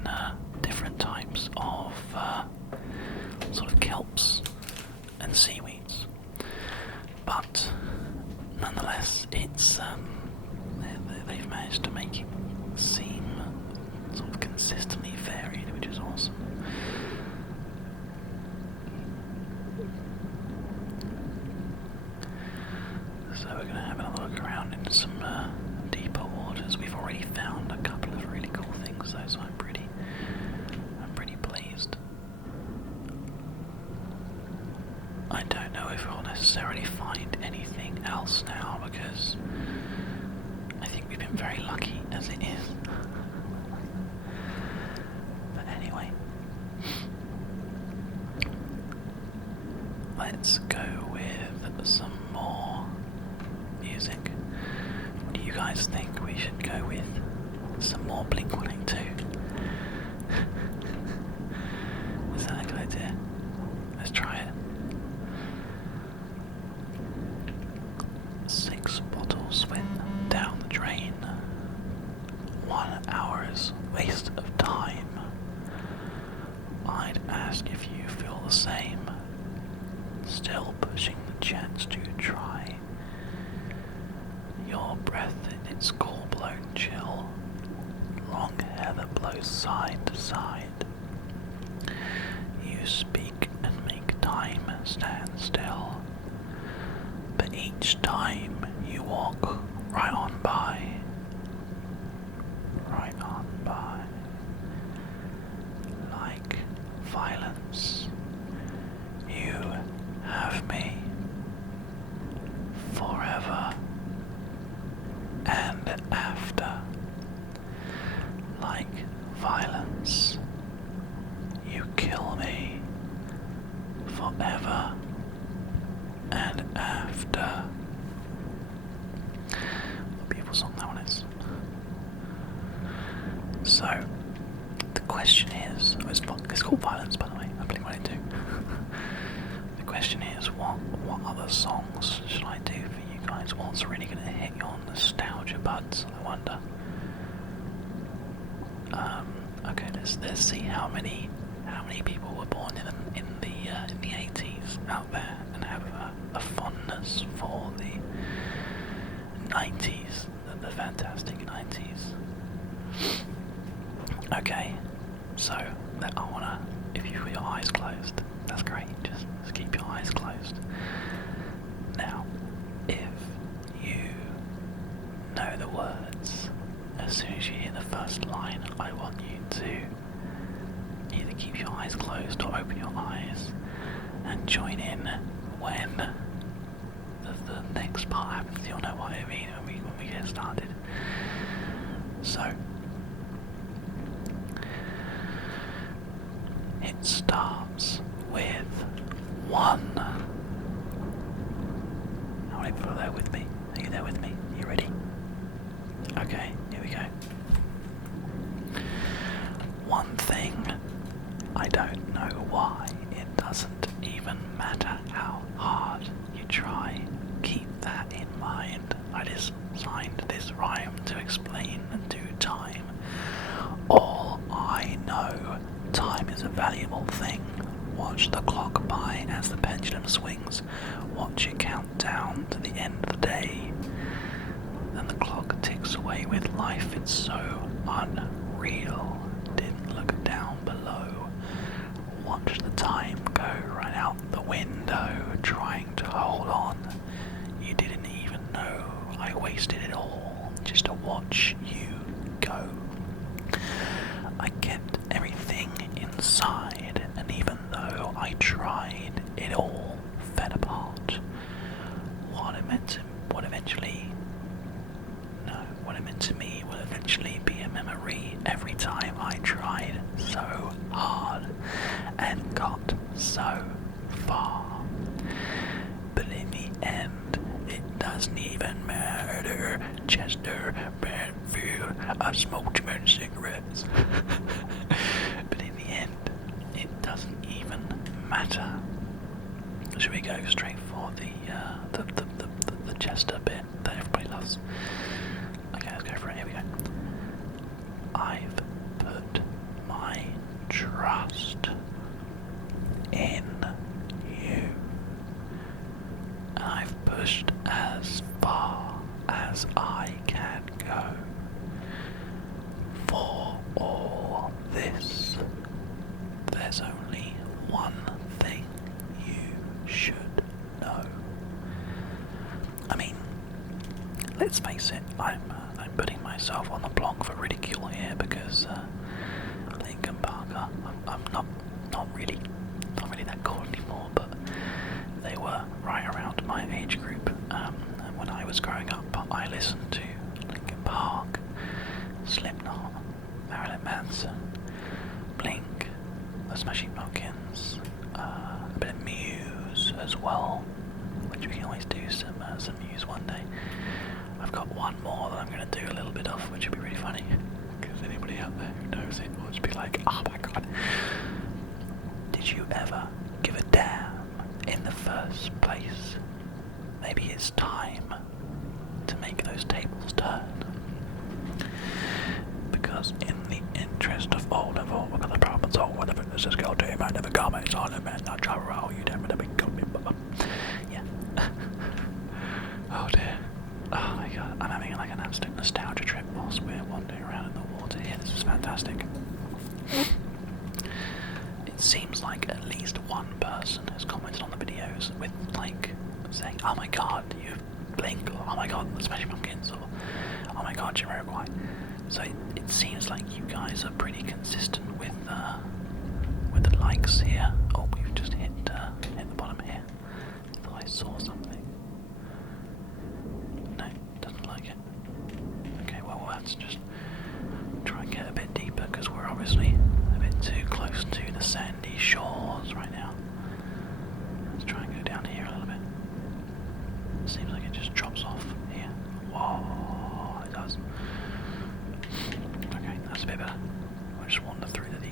different types of sort of kelps and the seaweeds. But nonetheless, it's they've managed to make it seem sort of consistently varied, which is awesome. So we're going to have a look around into some deeper waters. We've already found a couple of really cool things, though, so I'm pretty pleased. I don't know if we'll necessarily find anything else now, because I think we've been very lucky as it is. But anyway, let's go with some more music. What do you guys think we should go with? Some more Blink-182? Is that a good idea? Let's try it. 6 bottles went down the drain. 1 hour's waste of time. I'd ask if you feel the same. Still pushing the chance to try. Your breath in its cool-blown chill. Long hair that blows side to side. You speak and make time stand still. But each time you walk right on by. Right on by. Like violence. You have me. Forever. And after. Like violence. You kill me. Forever. And after. What a beautiful song that one is. So, the question is, it's called Violence, by the way, I Blink-182. The question is, what other songs should I do for you guys? What's really going to hit your nostalgia buds, I wonder? Okay, let's see how many people were born in the 80s out there and have a fondness for the 90s, the fantastic 90s. Okay, so I wanna, if you've got your eyes closed, that's great, just keep your eyes closed. Now, if you know the words, as soon as you hear the first line, I want you to either keep your eyes closed or open your eyes and join in when the next part happens. You'll know what I mean when we get started. So, it starts with 1. How many people are there with me? Are you there with me? Are you ready? Okay, here we go. One thing, I don't know why, it doesn't even matter how hard you try. Keep that in mind. I designed this rhyme to explain due time. All I know, time is a valuable thing. Watch the clock by as the pendulum swings. Watch it count down to the end of the day. Then the clock ticks away with life, it's so unreal. Didn't look down below. Watch the time go right out the window, trying to hold on. You didn't even know I wasted it all just to watch you go. I kept everything inside, and even though I tried, it all fell apart. What it meant to me will eventually be a memory every time I tried so hard and got so far. But in the end, it doesn't even matter. Chester Banfield, I smoked too many cigarettes. But in the end, it doesn't even matter. Should we go straight for the Chester bit that everybody loves? Okay, let's go for it. Here we go. I've put my trust in you. let's face it, I'm putting myself on the block for ridicule here because Lincoln Parker, I'm not really that cool anymore, but they were right around my age group. And when I was growing up, I listened to Linkin Park, Slipknot, Marilyn Manson, Blink, The Smashing Pumpkins, a bit of Muse as well, which we can always do some Muse one day. I've got one more that I'm going to do a little bit of, which will be really funny, because anybody out there who knows it will just be like, oh my god, did you ever give a damn in the first place? Maybe it's time to make those tables turn. Because in the interest of all of all, we're going to problems, all whatever this is go to him, I never comments on it, man, not trouble, you never be coming, yeah. Oh dear. Oh my god, I'm having like an absolute nostalgia trip whilst we're wandering around in the water here. This is fantastic. It seems like at least one person has commented on the videos with like saying, oh my god, you Blink, or oh my god, the Smashing Pumpkins, or oh my god, Jamiroquai. So it seems like you guys are pretty consistent with the likes here. Oh, we've just hit the bottom here. I thought I saw something. No, doesn't like it. Okay, well we'll have to just try and get a bit deeper because we're obviously a bit too close to the sandy shores right now. Let's try and go down here a little bit. Seems like it just drops off here. Whoa, it does. Okay, that's a bit better. We'll just wander through the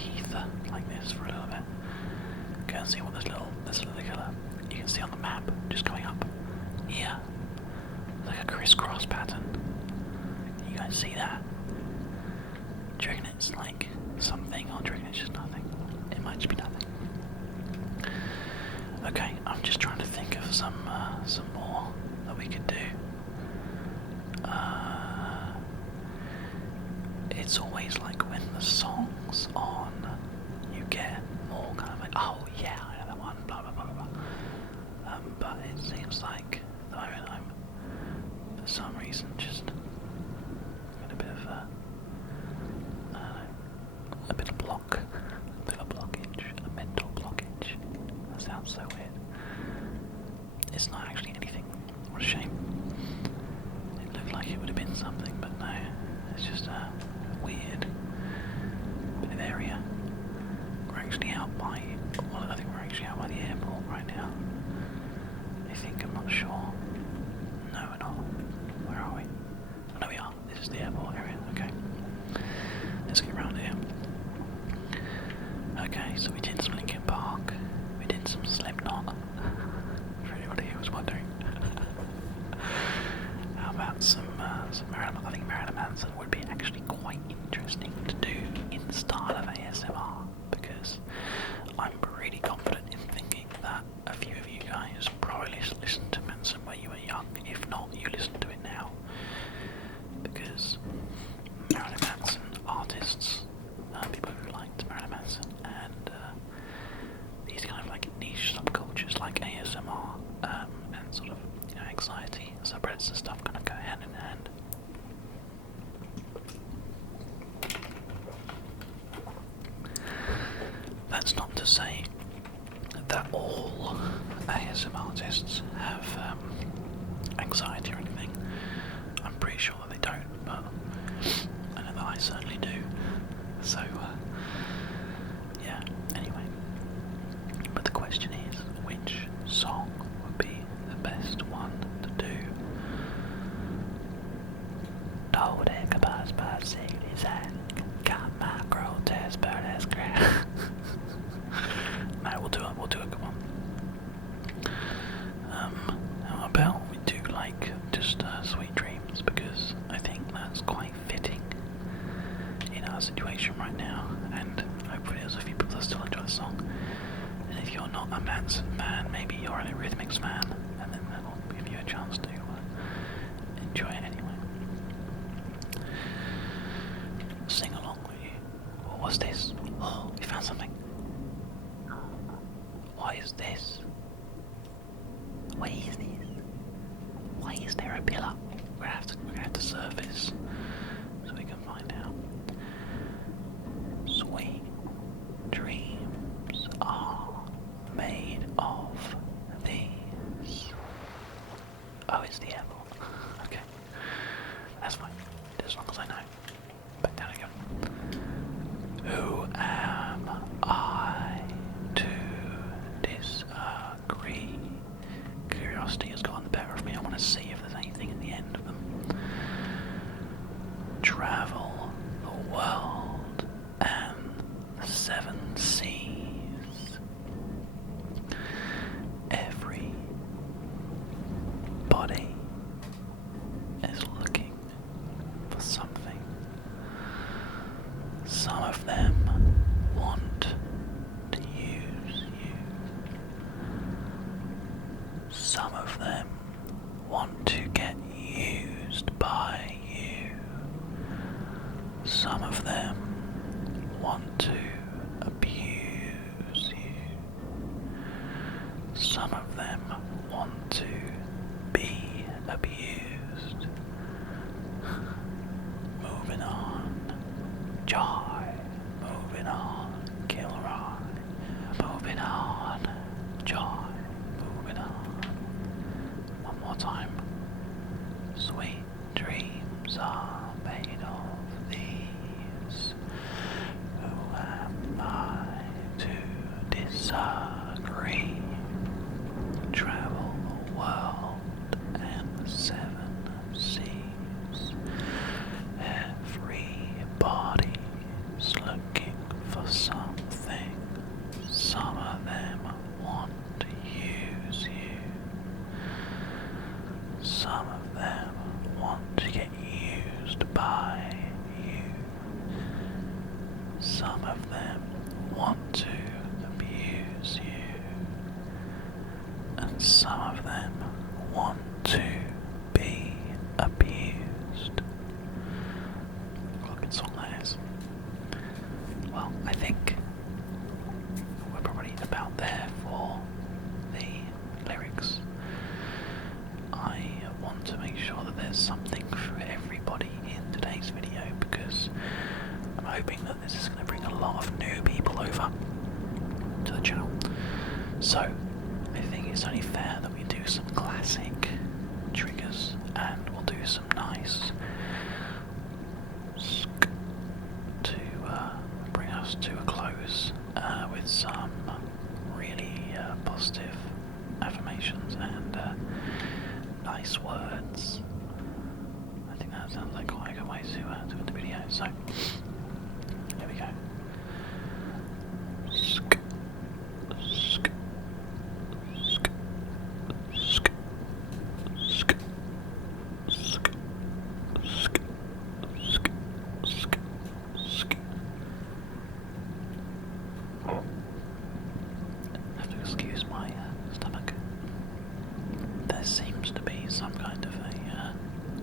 ether like this for a little bit. Go and see what this little you can see on the map just coming up here. Like a crisscross pattern. Can you guys see that? Do you reckon it's like something, or do you reckon it's just nothing? It might just be nothing. Okay, I'm just trying to think of some more that we could do. It's always like when the song's on, you get more kind of like, oh yeah, I know that one, blah blah blah blah. But it seems like at the moment I'm, for some reason, just got a bit of a bit of blockage, a mental blockage. That sounds so weird. It's not actually anything. What a shame. It looked like it would have been something, but no. It's just a weird bit of area. We're actually out by, well, I think we're actually out by the airport right now. I think, I'm not sure. No, we're not. Where are we? Oh, no, we are. This is the airport area. Okay. Let's get around here. Okay, so we did some Linkin Park. We did some Slipknot. For anybody who was wondering. How about some Marilyn? I think Marilyn Manson would be actually quite interesting to do in the style of ASMR, because I'm pretty confident in thinking that a few of you guys probably listened to Manson when you were young. If not, you listen to it now, because Marilyn Manson artists, people who liked Marilyn Manson, and these kind of like niche subcultures like ASMR and sort of anxiety subreddits and stuff kind of go hand in hand. That's not to say that all ASMR artists have anxiety or anything. I'm pretty sure that they don't, but I know that I certainly do. So, yeah, anyway. But the question is, which song would be the best one to do? No, we'll do a good one. How about we do like just Sweet Dreams, because I think that's quite fitting in our situation right now, and hopefully there's a few people that still enjoy the song. And if you're not a Manson fan, maybe you're an Eurythmics fan, and then that'll give you a chance to enjoy it anyway. Sing along with you. What was this? Oh, we found something. What is this? What is this? Why is there a pillar where world and the seven seas. Everybody is looking for something. Some of them want to use you. Some of them want to get used by you. Some of them want to abuse you. Some of them want to be abused. Moving on. Joy. Moving on. Kilroy. Moving on. Joy. Moving on. One more time. Sweet dreams are made of these. Who am I to disagree? Travel the world and the seven seas. Everybody's looking for something. Some of them want to use you. Some of them want to get used by you. Some of them want to abuse you. And some of them want to be abused. What a good song that is. Well, I think we're probably about there for the lyrics. I want to make sure that there's something for everybody in today's video, because I'm hoping that this is going to bring a lot of new people over to the channel. So I think it's only fair that we do some classic triggers, and we'll do some nice to bring us to a close with some really positive affirmations and nice words. I think that sounds like quite a good way to end the video. So here we go. Have to excuse my stomach. There seems to be some kind of a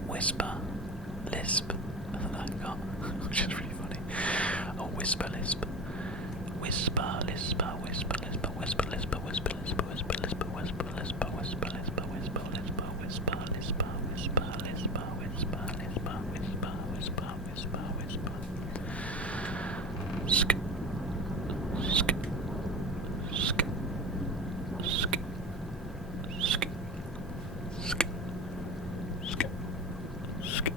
whisper, lisp that I've got, which is really funny. A whisper lisp. Whisper, lisper, whisper, lisper, whisper, lisper, whisper, lisper, whisper, lisper, whisper, lisper, whisper, lisper, whisper, lisper, whisper, lisper, whisper, lisper, whisper, lisper, whisper, whisper, whisper, whisper. Sk, sk, sk, sk, sk, sk, sk, sk,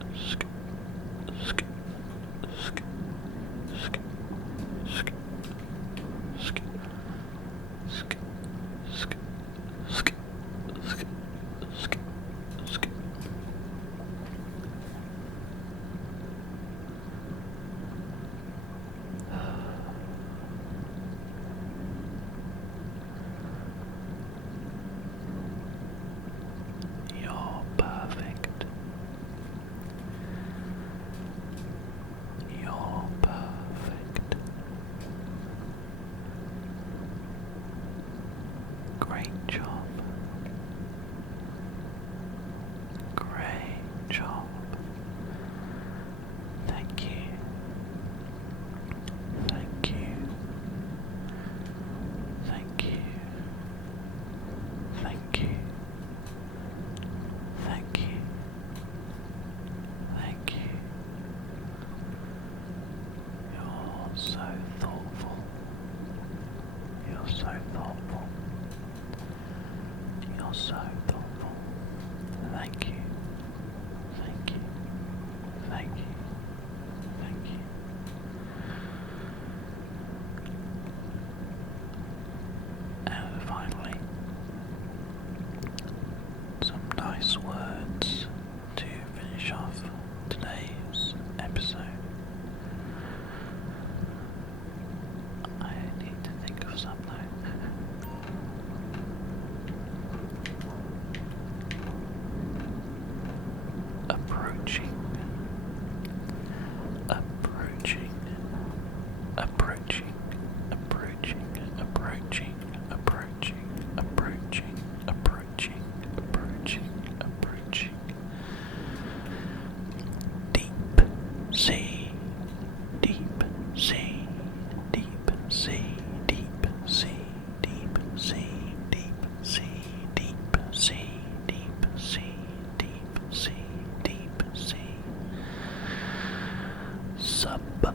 sk, sk, sk, sk, You're perfect. You're perfect. Great job. Great job. Thank you. Thank you. Thank you. Thank you. Thank you. Thank you. You're so thoughtful. You're so thoughtful. You're so thoughtful. Thank you. Thank you. Thank you. Thank you. And finally, some nice words to finish off today's episode. I need to think of something. Approaching. Approaching. Approaching. Approaching. Approaching. Approaching. Approaching. Approaching. Approaching. Approaching. Deep sea. Deep sea. Deep sea. Deep sea. Deep sea. Deep sea. Deep sea. Deep sea. Deep sea. Deep sea. Submarine.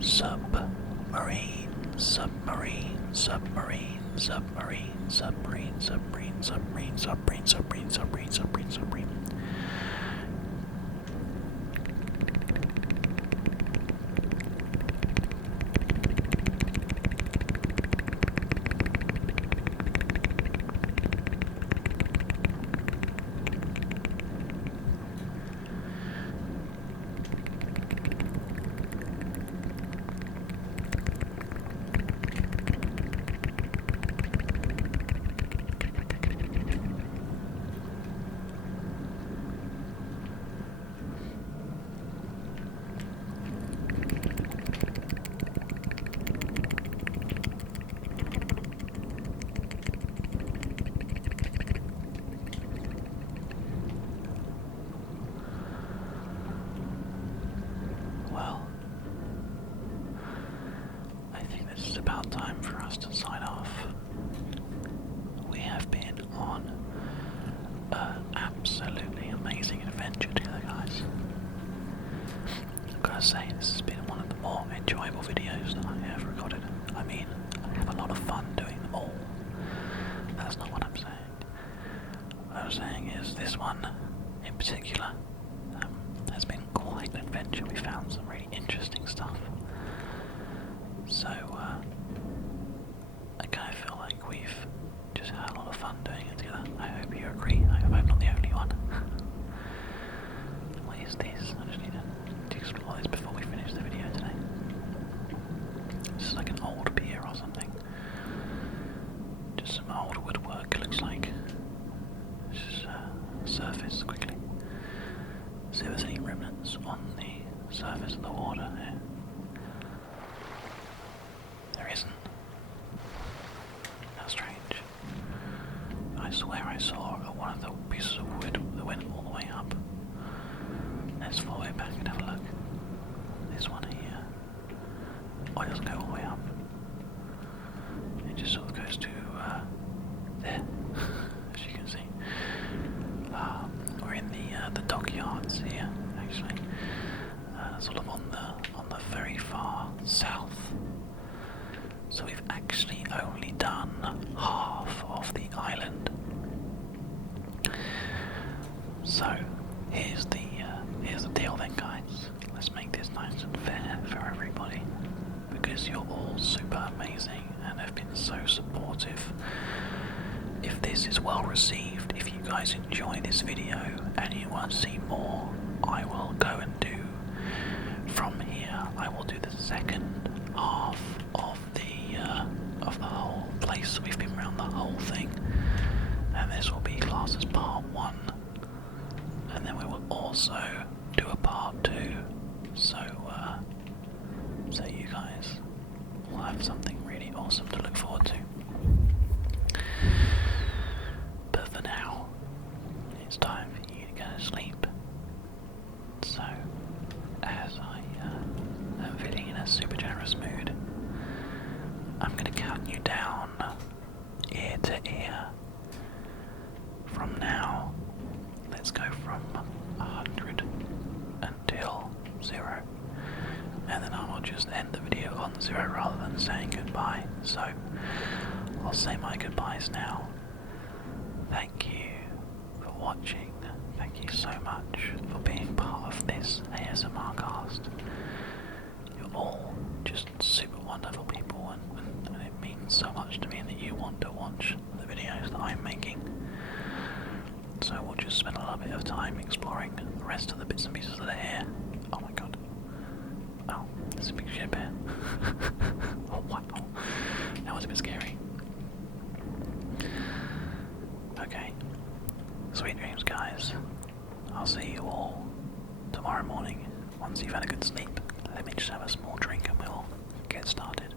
Submarine. Submarine. Submarine. Submarine. Submarine. Submarine. Submarine. Submarine. Submarine. Submarine. Submarine. Submarine. Well, I think this is about time for us to sign off. We have been on an absolutely amazing adventure together, guys. I've got to say, this has been one of the more enjoyable videos that I have recorded. I mean, I have a lot of fun doing them all. That's not what I'm saying. What I'm saying is this one, in particular, has been quite an adventure. We found some really interesting stuff. So, I kind of feel like we've just had a lot of fun doing it together. I hope you agree. I hope I'm not the only one. What is this? I just need to explore this before we finish the video today. This is like an old pier or something. Just some old woodwork, looks like. Let's just surface quickly. See if there's any remnants on the surface of the water here. There isn't. How strange. I swear I saw one of the pieces of wood that went all the way up. Let's follow it back and have a look. This one here. Oh, it doesn't go all the way up. It just sort of goes to there, as you can see. We're in the dockyards here, actually. Sort of on the very far south. So we've actually only done half of the island. So here's the deal then, guys. Let's make this nice and fair for everybody, because you're all super amazing and have been so supportive. If this is well received, if you guys enjoy this video and you want to see more, I will go and do from here. I will do the second half of the whole place. We've been around the whole thing, and this will be classed as part 1, and then we will also do a part 2. So you guys will have something really awesome to look forward to. But for now, it's time for you to go to sleep. So, as I am feeling in a super generous mood, I'm going to count you down ear to ear. From now, let's go from 100 until 0. And then I will just end the video on 0 rather than saying goodbye. So, I'll say my goodbyes now. Thank you for watching. Thank you so much for being part of this ASMR cast. You're all just super wonderful people, and it means so much to me that you want to watch the videos that I'm making. So we'll just spend a little bit of time exploring the rest of the bits and pieces that are here. There's a big ship here. Oh wow, that was a bit scary. Okay, sweet dreams guys. I'll see you all tomorrow morning once you've had a good sleep. Let me just have a small drink and we'll get started.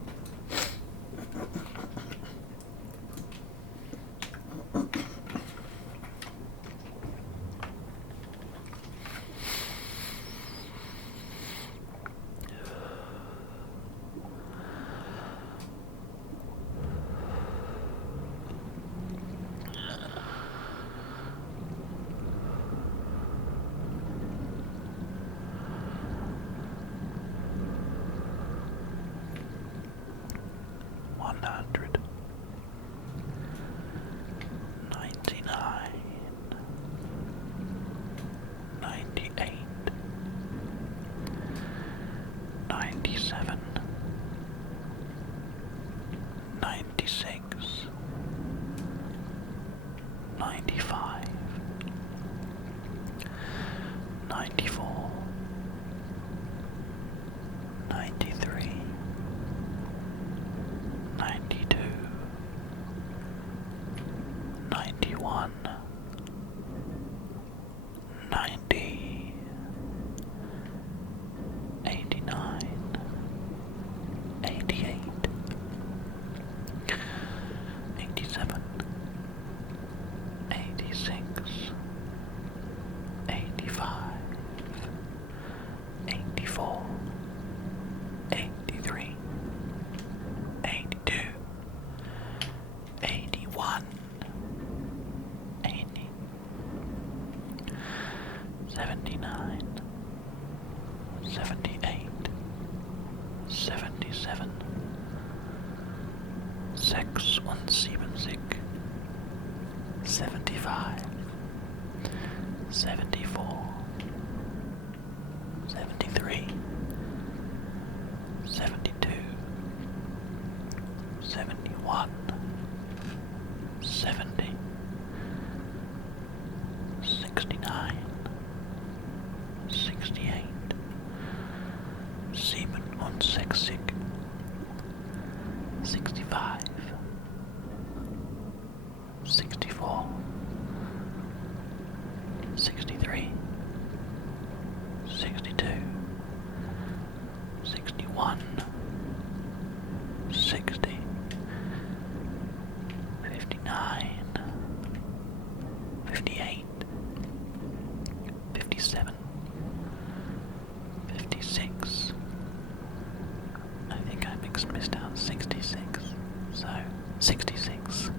Missed out 66, so 66,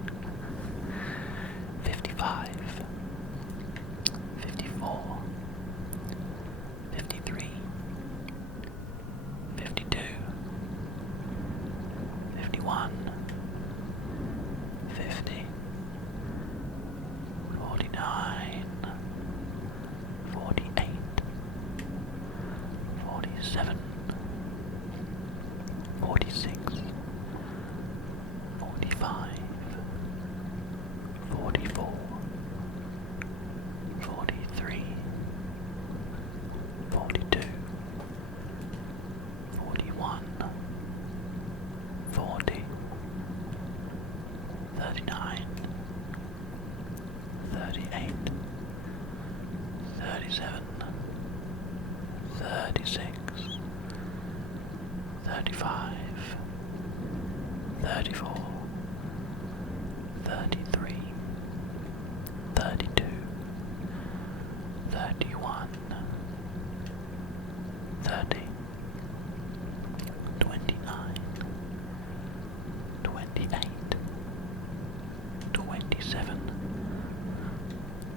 55, 54, 53, 52, 51, 50, 49, 48, 47, 46, 45, 44, 43, 42, 41, 40, 39, 38, 37, 36, 35, 34, 33, 32, 31, 30, 29, 28, 27,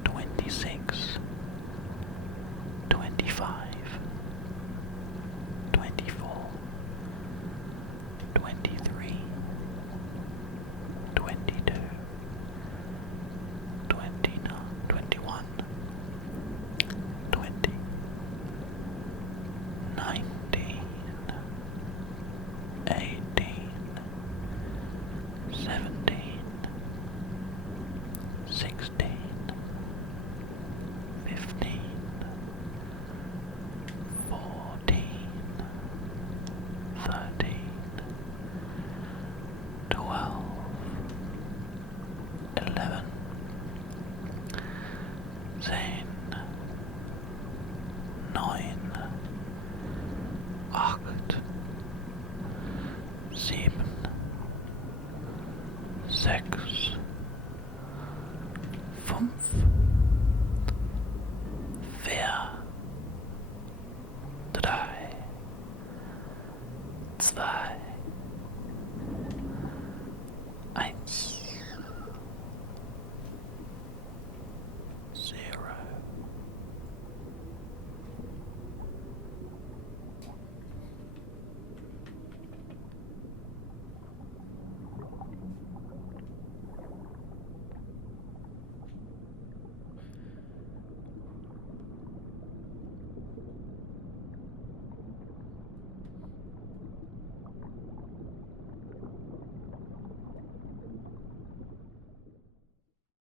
26, 25, 24, 23, 22, 29, 21, 20, 19, 18, 17, 16, 15, 9, 8, 7, 6,